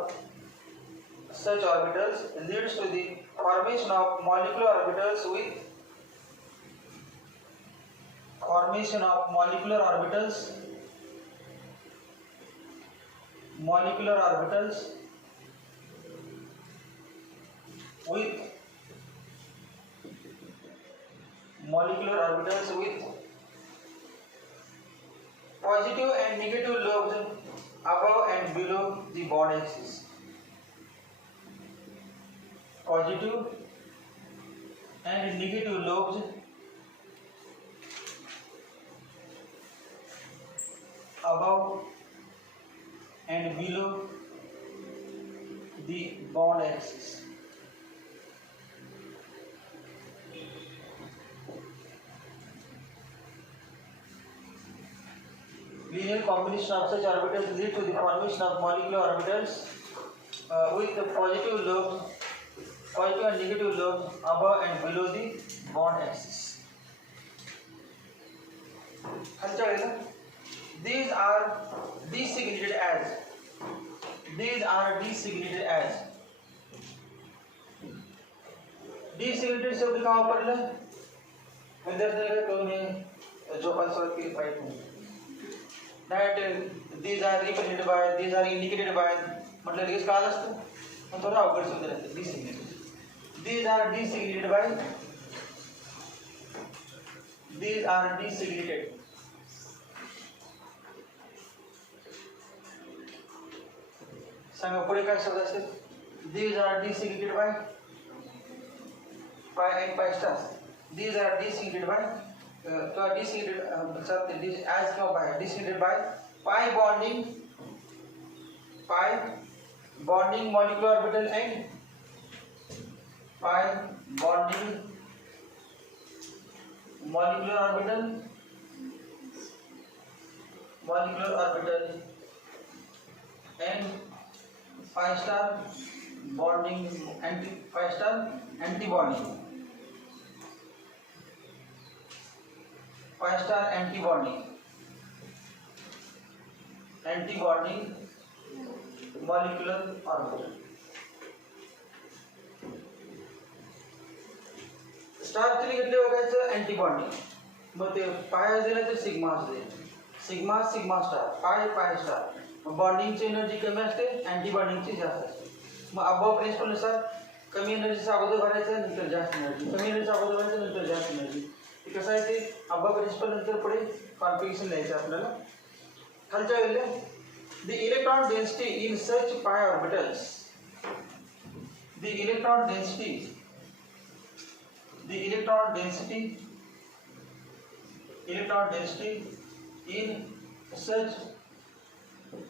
such orbitals leads to the formation of molecular orbitals with positive and negative lobes above and below the bond axis. Positive and negative lobes above and below the bond axis. Linear combination of such orbitals lead to the formation of molecular orbitals with the positive and negative lobes above and below the bond axis. These are designated as designated शब्द कहाँ वापरला? विद्यार्थ्यांना कळून जोपास केली पाहिजे. That these are represented by, these are indicated by, मतलब लगेच काल असतं पण थोडं अवघड शब्द राहते. Designated. These are designated by. सांगा पुढे काय शब्द असेल? These are designated by and by stars. These are designated by designated as designated by pi bonding molecular orbital and pi bonding molecular orbital and pi star bonding anti-bonding. Pi star anti-bonding molecular orbital. Star तरी घेतले बघायचं अँटीबॉन्डिंग. मग ते पाय दिला तर सिग्मा असते, sigma star, पाय स्टार. मग बॉन्डिंगची एनर्जी कमी असते, अँटीबॉन्डिंगची जास्त असते. मग अबव प्रिन्सिपलनुसार कमी एनर्जीचा अगोदर भरायचं, नंतर जास्त एनर्जी, कमी एनर्जीचा अगोदर भरायचं, नंतर जास्त एनर्जी. ते कसं आहे ते अबव प्रिन्सिपल नंतर पुढे कॉन्फिगरेशन द्यायचं आपल्याला. खालच्या वेळेला the electron density in such pi orbitals, the electron density electron density in such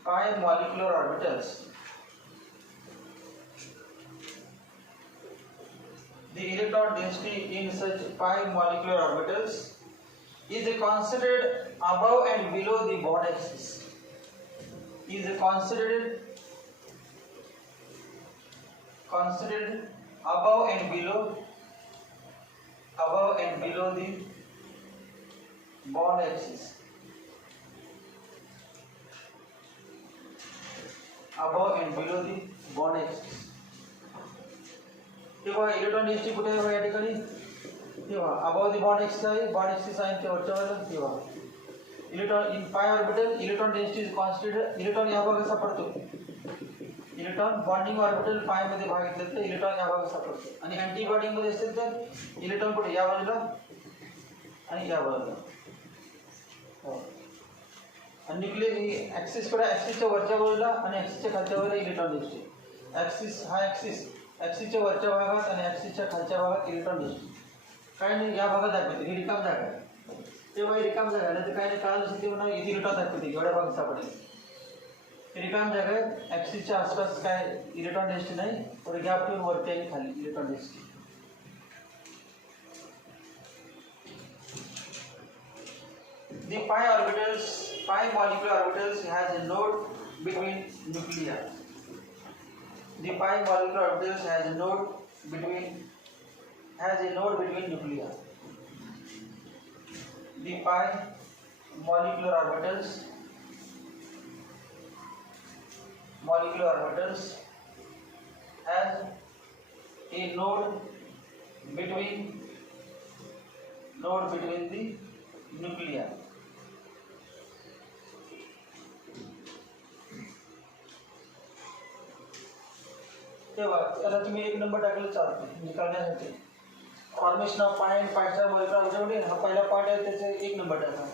pi molecular orbitals. The electron density in such pi molecular orbitals is considered above and below the bond axis. Is considered above and below the bond axis. Above and below the bond axis. तेव्हा electron density कुठे आहे या ठिकाणी? तेव्हा above the bond axis आहे, bond axis आहे ते वरच्या बाजूला. तेव्हा electron in pi orbital electron density is constant. Electron या भागात सापडतो. इलेक्ट्रॉन बॉन्डिंग ऑर्बिटल पाय मध्ये भाग घेतला तर इलेक्ट्रॉन या भागात सापडतो. आणि अँटी बॉन्डिंग मध्ये असेल तर इलेक्ट्रॉन कुठे? या बाजूला आणि या बाजूला. आणि न्यूक्लियर ॲक्सिसकडे, ॲक्सिसच्या वरच्या बाजूला आणि ॲक्सिसच्या खालच्या बाजूला इलेक्ट्रॉन डेन्सिटी. ॲक्सिस हा ॲक्सिसच्या वरच्या भागात आणि ॲक्सिसच्या खालच्या भागात इलेक्ट्रॉन डेन्सिटी. काय नाही या भागात दाखवते, ही रिकाम जागा आहे. तेव्हा रिकाम जागा आहे तर काय नाही काळ असेल ते म्हणा इथे इलेक्ट्रॉन दाखवते एवढ्या भागात सापडेल. रिकाम जागा आहे, ॲक्सिसच्या आसपास काय इलेक्ट्रॉन डेन्सिटी नाही, थोडं गॅप ठेवून वरती आणि खाली electron density. The pi molecular orbitals has a node between nuclei. The pi molecular orbitals has a node between nuclei. The pi molecular orbitals has a node between the nuclei. तेव्हा त्याला तुम्ही एक नंबर टाकले चालते म्हणजे करण्यासाठी. फॉर्मेशन ऑफ पाय अँड पायचा molecular orbital हा पहिला पार्ट आहे, त्याचे एक नंबर टाका.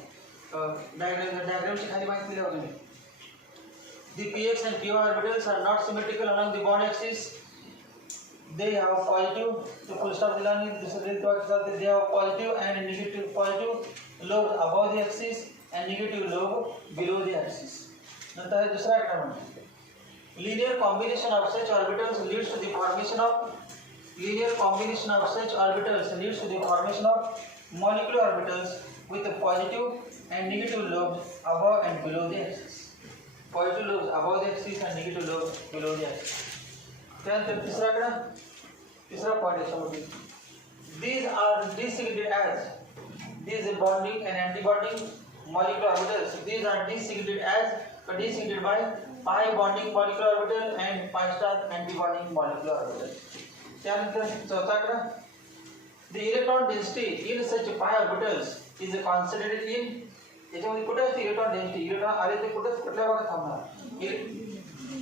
डायग्रामची खाली माहिती दिली तुम्ही. The px and py orbitals are not symmetrical along the bond axis. They have positive, तो full stop दिला आणि दुसरे वाक्यात they have positive and positive lobes above the axis and negative lobe below the axis. नंतर दुसरा आकडा म्हणतो linear combination of such orbitals leads to the formation of molecular orbitals with a positive and negative lobes above and below the axis. Positive lobes above the axis and negative lobes below the axis. त्यानंतर तिसरा पॉइंट आहे. These are designated as these bonding and anti-bonding molecular orbitals. These are designated by pi bonding molecular orbital and pi star anti-bonding molecular orbital. त्यानंतर चौथा आकडा the electron density in such pi orbitals is considered in. याच्यामध्ये कुठे असते electron density? Electron आले ते कुठल्या भागात थांबणार?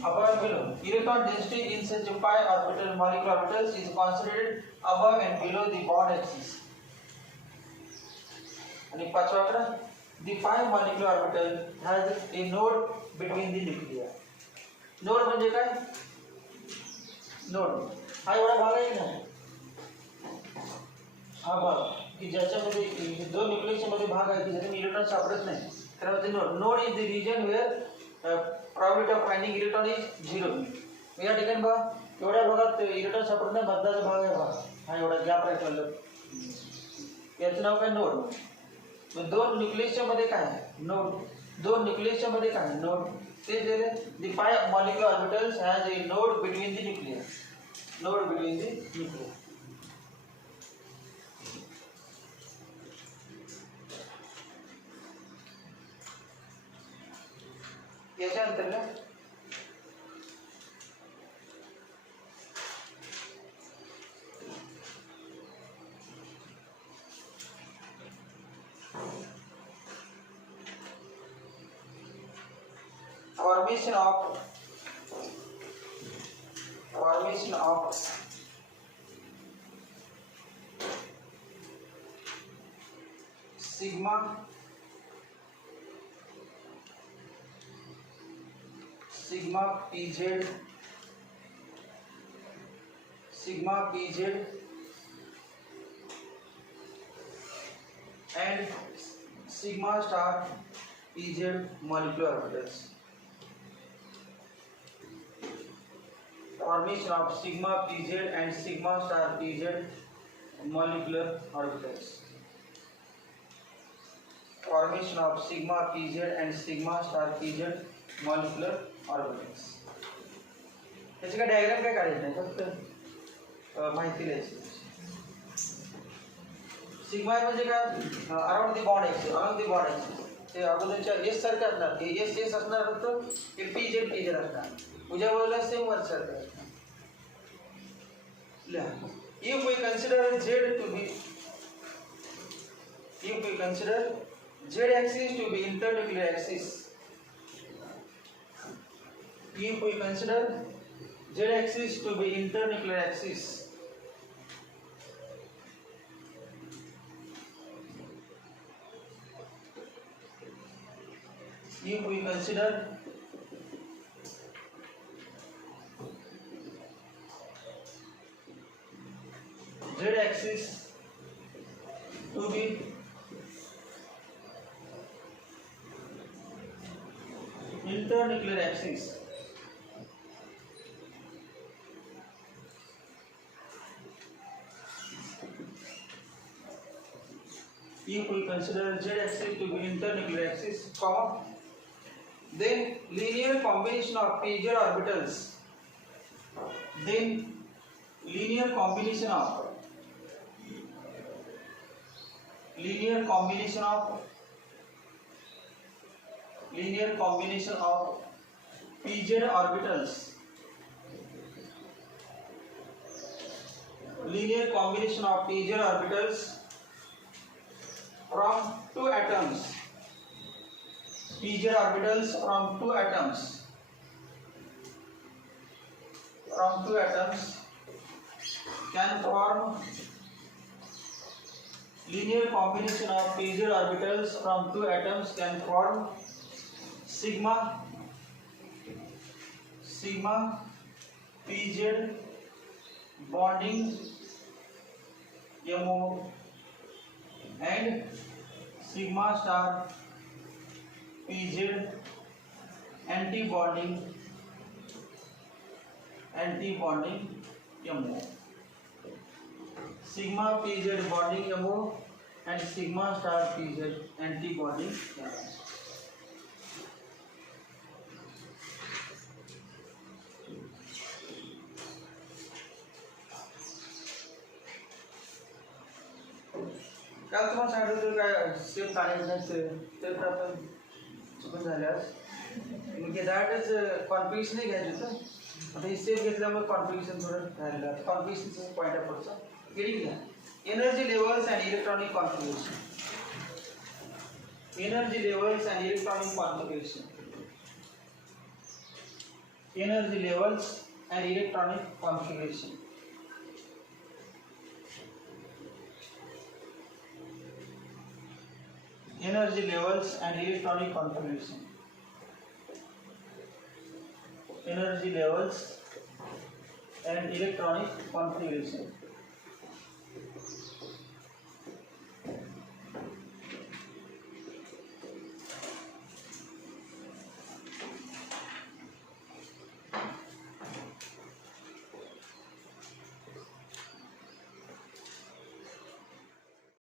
above below. Electron density in such pi orbital molecular orbitals is considered above and below the bond axis. आणि पाचवा आकडा the pi molecular orbital has a node between the nuclei. Node म्हणजे काय? नोड हा एवढा भाग आहे ना, हा भाग की ज्याच्यामध्ये दोन न्यूक्लियसच्या मध्ये भाग आहे की ज्यातून इलेक्ट्रॉन सापडत नाही, तर ते node is the region where probability of finding electron is 0. या ठिकाणी बघा एवढ्या भागात इलेक्ट्रॉन सापडत नाही, मधला भाग आहे भाग हा एवढा गॅप आहे चाललं, याचं नाव काय? नोड. दोन न्यूक्लियसच्या मध्ये काय आहे? नोड. दोन न्यूक्लियसच्या मध्ये काय आहे? नोड. ते the pi molecular orbitals has a node between the nuclei. याच्या अंतर्गत formation of sigma pz and sigma star pz molecular orbitals. Formation of sigma pz and sigma star pz molecular orbitals. Formation of sigma pz and sigma star pz molecular orbitals. त्याची काय डायग्राम काय काढायचं नाही, फक्त माहिती लिहायची. सिग्मा म्हणजे काय, around the bond axis, around the bond axis. ते अगोदरच्या एस सारखे असणार, ते एस एस असणार, फक्त हे पीजेड पीजेड असणार. उद्या बाजूला सेम वर सारखे असणार. If we consider Z axis to be internuclear axis, if we consider Z axis to be internuclear axis, if we consider Z axis to be internuclear axis, if we consider Z axis to be internuclear axis, then linear combination of pz orbitals, then linear combination of pz orbitals, linear combination of pz orbitals from two atoms, pz orbitals from two atoms can form linear combination of pz orbitals from two atoms can form sigma pz bonding MO and sigma star pz anti-bonding MO. Sigma pz bonding MO and sigma star pz anti-bonding MO. काल तुम्हाला सांगितलं काय सेम काढायचं तर आपण चुकून झाल्यास मग दाटच कॉन्फिगरेशन नाही घ्यायचं होतं. आता हे सेम घेतल्यामुळे कॉन्फिगरेशन थोडं राहिलं. कॉन्फिगरेशनचं पॉईंट ऑफ व्ह्यूचा हेडिंग घ्या. Energy levels and electronic configuration. Energy levels and electronic configuration. Energy levels and electronic configuration. Energy levels and electronic configuration. Energy levels and electronic configuration.